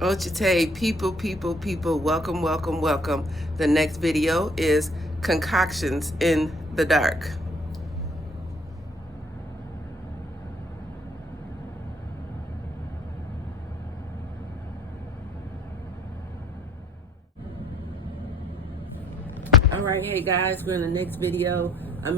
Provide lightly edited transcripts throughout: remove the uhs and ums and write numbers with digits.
Ochite, people, welcome, welcome, welcome. The next video is Concoctions in the Dark. All right, hey guys, we're in the next video. The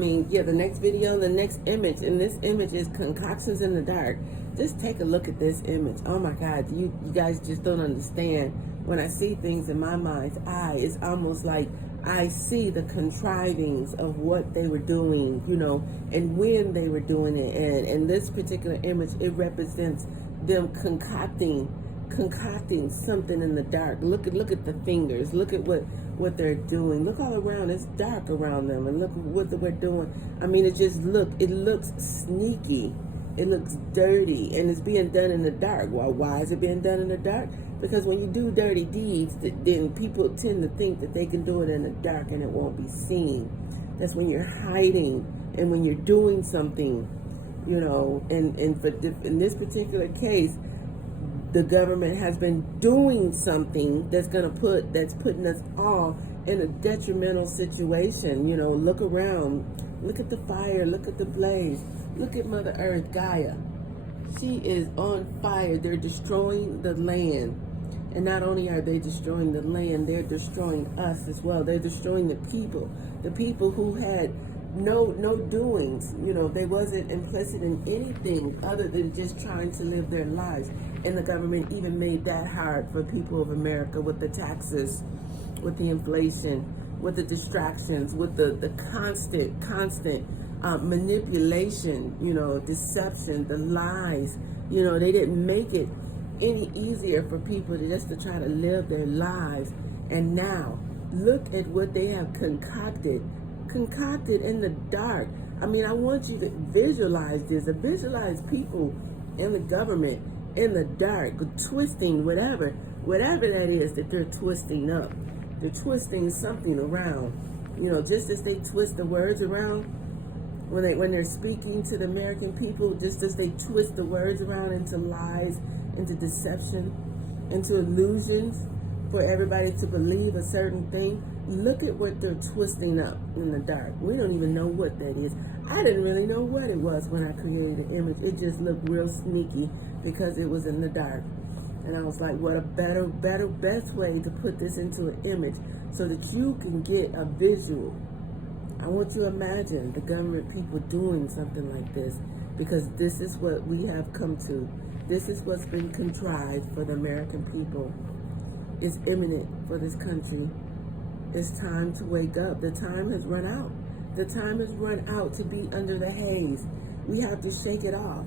next image. And this image is Concoctions in the Dark. Just take a look at this image. Oh my God, you guys just don't understand. When I see things in my mind's eye, it's almost like I see the contrivings of what they were doing, and when they were doing it. And in this particular image, it represents them concocting something in the dark. Look at the fingers. Look at what they're doing. Look all around. It's dark around them, and look what we're doing. It looks sneaky. It looks dirty, and it's being done in the dark. Well, why is it being done in the dark? Because when you do dirty deeds, then people tend to think that they can do it in the dark and it won't be seen. That's when you're hiding and when you're doing something, in this particular case, the government has been doing something that's putting us all in a detrimental situation. Look around, look at the fire, look at the blaze, look at Mother Earth, Gaia. She is on fire. They're destroying the land. And not only are they destroying the land, they're destroying us as well. They're destroying the people who had no doings. They wasn't implicit in anything other than just trying to live their lives. And the government even made that hard for people of America with the taxes, with the inflation, with the distractions, with the constant manipulation, deception, the lies. They didn't make it any easier for people to try to live their lives. And now, look at what they have concocted in the dark. I want you to visualize this. Visualize people in the government in the dark, twisting whatever that is that they're twisting up. They're twisting something around. Just as they twist the words around when they're speaking to the American people, just as they twist the words around into lies, into deception, into illusions for everybody to believe a certain thing. Look at what they're twisting up in the dark. We don't even know what that is. I didn't really know what it was when I created the image. It just looked real sneaky because it was in the dark. And I was like, what a best way to put this into an image so that you can get a visual. I want you to imagine the government people doing something like this, because this is what we have come to. This is what's been contrived for the American people. It's imminent for this country. It's time to wake up. The time has run out. The time has run out to be under the haze. We have to shake it off.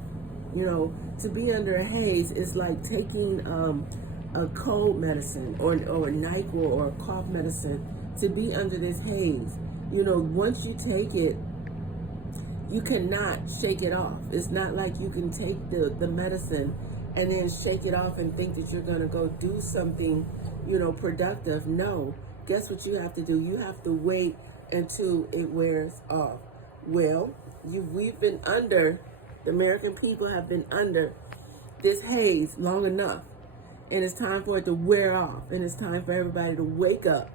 To be under a haze is like taking a cold medicine or a NyQuil or a cough medicine. To be under this haze, once you take it, you cannot shake it off. It's not like you can take the medicine and then shake it off and think that you're going to go do something, productive. No. Guess what you have to do? You have to wait until it wears off. Well, the American people have been under this haze long enough. And it's time for it to wear off. And it's time for everybody to wake up,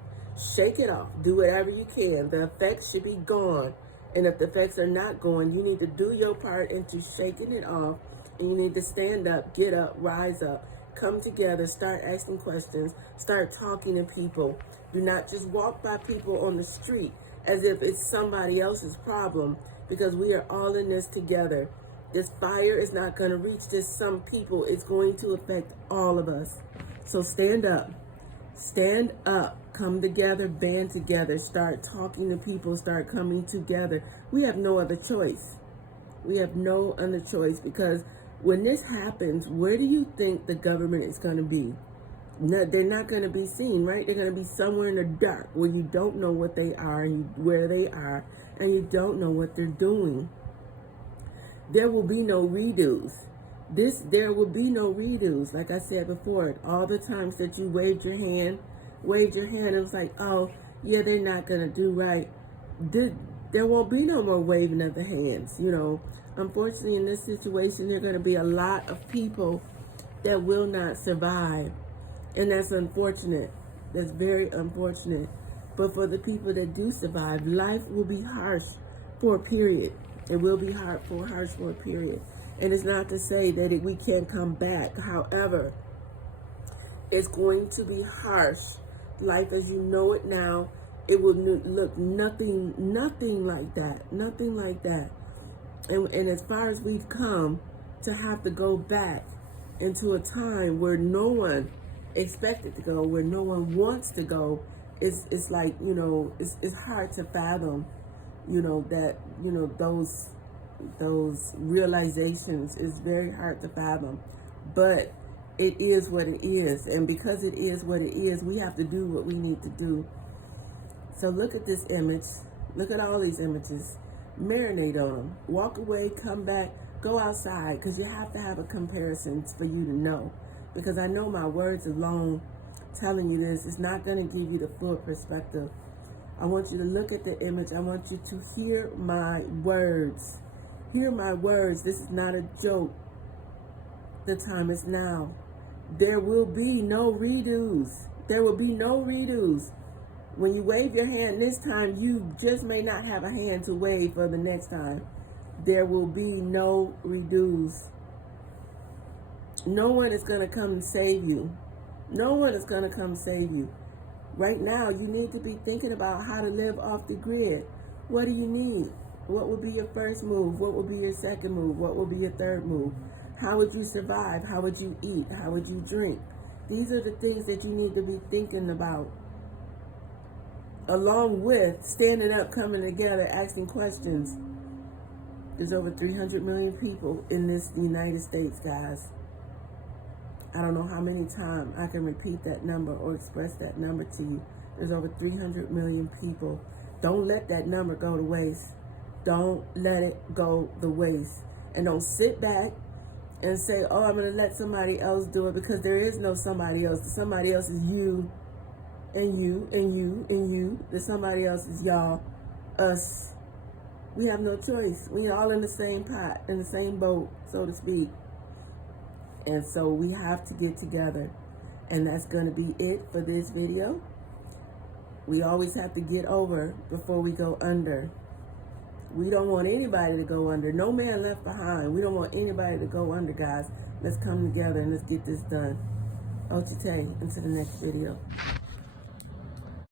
shake it off, do whatever you can. The effects should be gone. And if the effects are not going, you need to do your part into shaking it off. And you need to stand up, get up, rise up, come together, start asking questions, start talking to people. Do not just walk by people on the street as if it's somebody else's problem, because we are all in this together. This fire is not going to reach just some people. It's going to affect all of us. So stand up. Stand up. Come together, band together, start talking to people, start coming together. We have no other choice. We have no other choice, because when this happens, where do you think the government is going to be? No, they're not going to be seen, right? They're going to be somewhere in the dark where you don't know what they are, and where they are, and you don't know what they're doing. There will be no redos. There will be no redos. Like I said before, all the times that you waved your hand, it was like, oh, yeah, they're not going to do right. There won't be no more waving of the hands, Unfortunately, in this situation, there are going to be a lot of people that will not survive. And that's unfortunate. That's very unfortunate. But for the people that do survive, life will be harsh for a period. It will be harsh for a period. And it's not to say that we can't come back. However, it's going to be harsh. Life as you know it now, it will look nothing like that. Nothing like that. And as far as we've come, to have to go back into a time where no one expected to go, where no one wants to go, it's like, you know, it's hard to fathom, you know, that, you know, those realizations is very hard to fathom. But it is what it is. And because it is what it is, we have to do what we need to do. So look at this image. Look at all these images. Marinate on them. Walk away, come back, go outside, because you have to have a comparison for you to know. Because I know my words alone telling you this is not going to give you the full perspective. I want you to look at the image. I want you to hear my words. Hear my words. This is not a joke. The time is now. There will be no redos. There will be no redos. When you wave your hand this time, you just may not have a hand to wave for the next time. There will be no redos. No one is going to come and save you. No one is going to come save you. Right now, you need to be thinking about how to live off the grid. What do you need? What would be your first move? What would be your second move? What would be your third move? How would you survive? How would you eat? How would you drink? These are the things that you need to be thinking about. Along with standing up, coming together, asking questions. There's over 300 million people in this United States, guys. I don't know how many times I can repeat that number or express that number to you. There's over 300 million people. Don't let that number go to waste. Don't let it go to waste. And don't sit back and say, oh, I'm going to let somebody else do it, because there is no somebody else. The somebody else is you, and you, and you, and you. The somebody else is y'all, us. We have no choice. We all in the same pot, in the same boat, so to speak. And so we have to get together. And that's going to be it for this video. We always have to get over before we go under. We don't want anybody to go under. No man left behind. We don't want anybody to go under, guys. Let's come together and let's get this done. Ochite, into the next video.